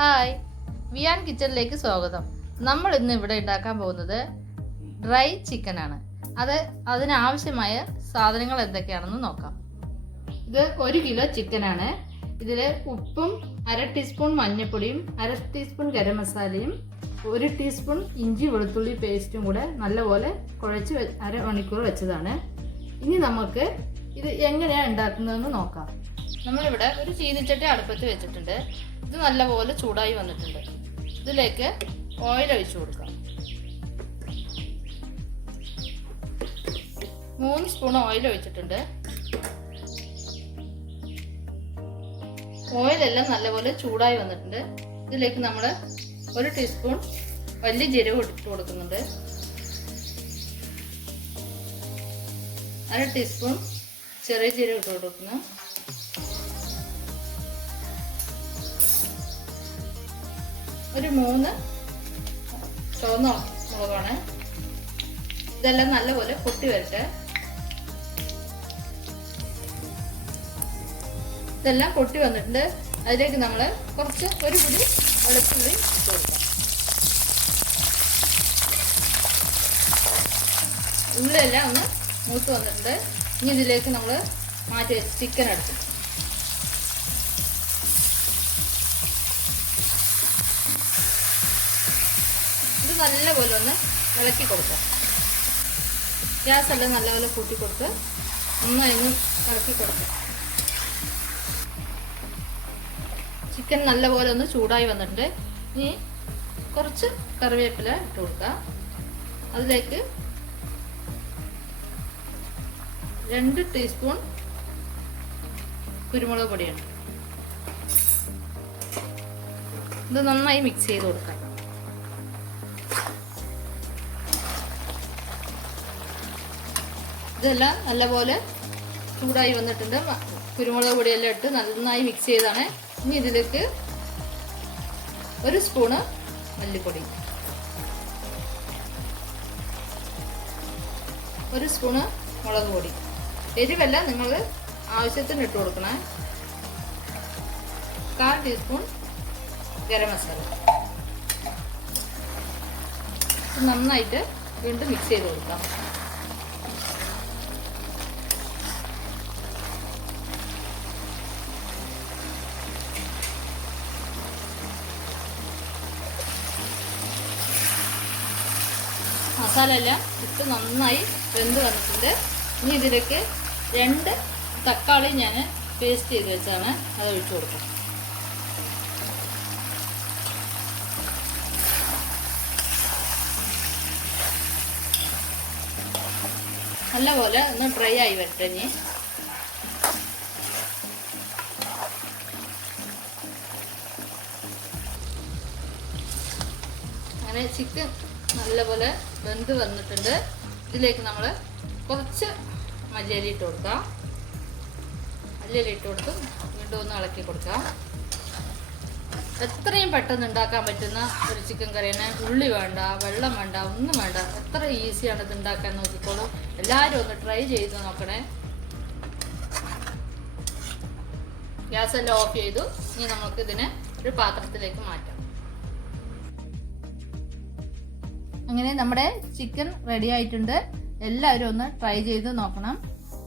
Hi. വിയാൻ കിച്ചണിലേക്ക് സ്വാഗതം. നമ്മൾ ഇന്ന് ഇവിടെ ഉണ്ടാക്കാൻ പോകുന്നത് ഡ്രൈ ചിക്കൻ ആണ്. അത് അതിനാവശ്യമായ സാധനങ്ങൾ എന്തൊക്കെയാണെന്ന് നോക്കാം. ഇത് ഒരു കിലോ ചിക്കനാണ് ഇതിൽ ഉപ്പും അര ടീസ്പൂൺ മഞ്ഞൾപ്പൊടിയും അര ടീസ്പൂൺ ഗരം മസാലയും ഒരു ടീസ്പൂൺ ഇഞ്ചി വെളുത്തുള്ളി പേസ്റ്റും കൂടെ നല്ലപോലെ കുഴച്ച് അര മണിക്കൂർ വെച്ചതാണ്. ഇനി നമുക്ക് ഇത് എങ്ങനെയാണ് ഉണ്ടാക്കുന്നതെന്ന് നോക്കാം. നമ്മളിവിടെ ഒരു ചീനിച്ചട്ടി അടുപ്പത്ത് വെച്ചിട്ടുണ്ട്. ഇത് നല്ലപോലെ ചൂടായി വന്നിട്ടുണ്ട്. ഇതിലേക്ക് ഓയിൽ ഒഴിച്ചു കൊടുക്കാം. മൂന്ന് സ്പൂൺ ഓയിൽ ഒഴിച്ചിട്ടുണ്ട്. ഓയിലെല്ലാം നല്ലപോലെ ചൂടായി വന്നിട്ടുണ്ട്. ഇതിലേക്ക് നമ്മൾ ഒരു ടീസ്പൂൺ വലിയ ജീരകം ഇട്ട് കൊടുക്കുന്നുണ്ട്. അര ടീസ്പൂൺ ചെറിയ ജീരകം ഇട്ട് കൊടുക്കുന്നു. ഒരു മൂന്ന്. ചുവന്ന മുളകാണ്. ഇതെല്ലാം നല്ലപോലെ പൊട്ടി വരട്ടെ. ഇതെല്ലാം പൊട്ടി വന്നിട്ടുണ്ട്. അതിലേക്ക് നമ്മൾ കുറച്ച് ഒരു പിടി വെളുത്തുള്ളി ഉള്ളിയെല്ലാം ഒന്ന് മൂത്ത് വന്നിട്ടുണ്ട്. ഇനി ഇതിലേക്ക് നമ്മൾ മാറ്റി വെച്ച് ചിക്കൻ എടുത്തു നല്ലപോലെ ഒന്ന് ഇളക്കി കൊടുക്കുക ഗ്യാസ് എല്ലാം നല്ലപോലെ കൂട്ടി കൊടുത്ത് ഇളക്കി കൊടുക്കുക ചിക്കൻ നല്ലപോലെ ഒന്ന് ചൂടായി വന്നിട്ടുണ്ട്. ഇനി കുറച്ച് കറിവേപ്പില ഇട്ട് കൊടുക്കുക അതിലേക്ക് രണ്ട് ടീസ്പൂൺ കുരുമുളക് പൊടിയുണ്ട്. ഇത് നന്നായി മിക്സ് ചെയ്ത് കൊടുക്കാം. ഇതെല്ലാം നല്ലപോലെ ചൂടായി വന്നിട്ടുണ്ട്. കുരുമുളക് പൊടിയെല്ലാം ഇട്ട് നന്നായി മിക്സ് ചെയ്താണ്. ഇനി ഇതിലേക്ക് ഒരു സ്പൂണ് മല്ലിപ്പൊടി. ഒരു സ്പൂണ് മുളക് പൊടി. എരിവെല്ലാം നിങ്ങൾ ആവശ്യത്തിന് ഇട്ട് കൊടുക്കണേ. കാൽ ടീസ്പൂൺ ഗരം മസാല. നന്നായിട്ട് വീണ്ടും മിക്സ് ചെയ്ത് കൊടുക്കാം. മസാല എല്ലാം ഇട്ട് നന്നായി വെന്ത് വന്നിട്ടുണ്ട്. ഇനി ഇതിലേക്ക് രണ്ട് തക്കാളി ഞാൻ പേസ്റ്റ് ചെയ്ത് വെച്ചാണ് അത് ഒഴിച്ചു കൊടുക്കുക നല്ലപോലെ ഒന്ന് ഡ്രൈ ആയി വരട്ടെ ഇനി. അങ്ങനെ ചിക്കൻ നല്ലപോലെ വെന്ത് വന്നിട്ടുണ്ട്. ഇതിലേക്ക് നമ്മൾ കുറച്ച് മല്ലിയില ഇട്ട് കൊടുക്കാം. മല്ലിയില ഇട്ട് കൊടുത്ത് വീണ്ടും ഒന്ന് ഇളക്കി കൊടുക്കാം. എത്രയും പെട്ടെന്ന് ഉണ്ടാക്കാൻ പറ്റുന്ന ഒരു ചിക്കൻ കറിയാണ് ഉള്ളി വേണ്ട വെള്ളം വേണ്ട ഒന്നും വേണ്ട. എത്ര ഈസിയാണ് ഇത് ഉണ്ടാക്കാൻ നോക്കിക്കോളൂ. എല്ലാവരും ഒന്ന് ട്രൈ ചെയ്ത് നോക്കണേ. ഗ്യാസ് എല്ലാം ഓഫ് ചെയ്തു. ഇനി നമുക്ക് ഇതിനെ ഒരു പാത്രത്തിലേക്ക് മാറ്റാം. അങ്ങനെ നമ്മുടെ ചിക്കൻ റെഡി ആയിട്ടുണ്ട്. എല്ലാവരും ഒന്ന് ട്രൈ ചെയ്ത് നോക്കണം.